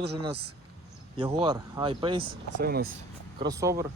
Тут у нас Jaguar I-Pace. Це у нас кросовер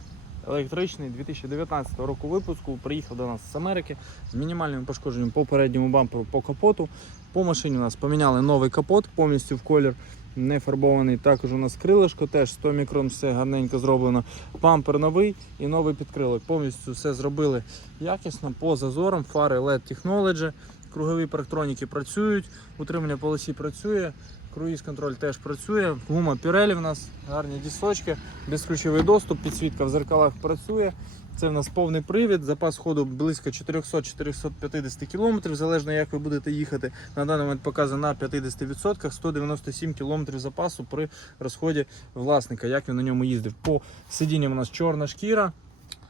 електричний 2019 року випуску. Приїхав до нас з Америки з мінімальним пошкодженням по передньому бамперу по капоту. По машині у нас поміняли новий капот повністю в колір. Не фарбований. Також у нас крилишко, теж 100 мікрон, все гарненько зроблено. Бампер новий і новий підкрилок. Повністю все зробили якісно по зазорам. Фари LED Technology, кругові парктроніки працюють, утримання полосі працює. Круїз контроль теж працює. Гума Pirelli в нас гарні дісочки, безключовий доступ, підсвітка в зеркалах працює. Це в нас повний привід, запас ходу близько 400-450 км, залежно як ви будете їхати. На даний момент показано на 50%, 197 км запасу при розході власника, як він на ньому їздив. По сидінням у нас чорна шкіра,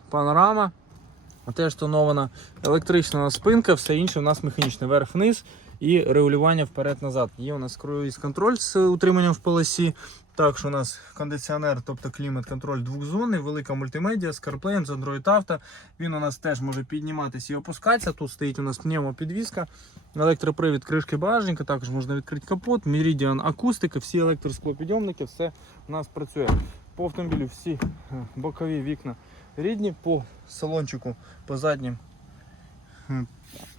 панорама. Теж тонована електрична спинка, все інше у нас механічне верх-вниз і регулювання вперед-назад. Є у нас круїз контроль з утриманням в полосі. Також у нас кондиціонер, тобто клімат-контроль двохзонний, велика мультимедіа з CarPlay, з Android Auto. Він у нас теж може підніматися і опускатися. Тут стоїть у нас пневмопідвізка, електропривід кришки багажника, також можна відкрити капот, Meridian акустика, всі електросклопідйомники, все у нас працює. По автомобілю всі е, бокові вікна рідні, по салончику, по заднім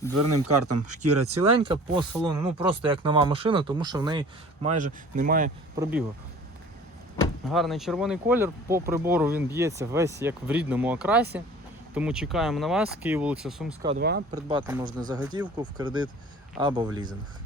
дверним картам шкіра ціленька, по салону, ну просто як нова машина, тому що в неї майже немає пробігу. Гарний червоний колір, по прибору він б'ється весь як в рідному окрасі. Тому чекаємо на вас. Київ вулиця Сумська, 2. Придбати можна за готівку в кредит або в лізинг.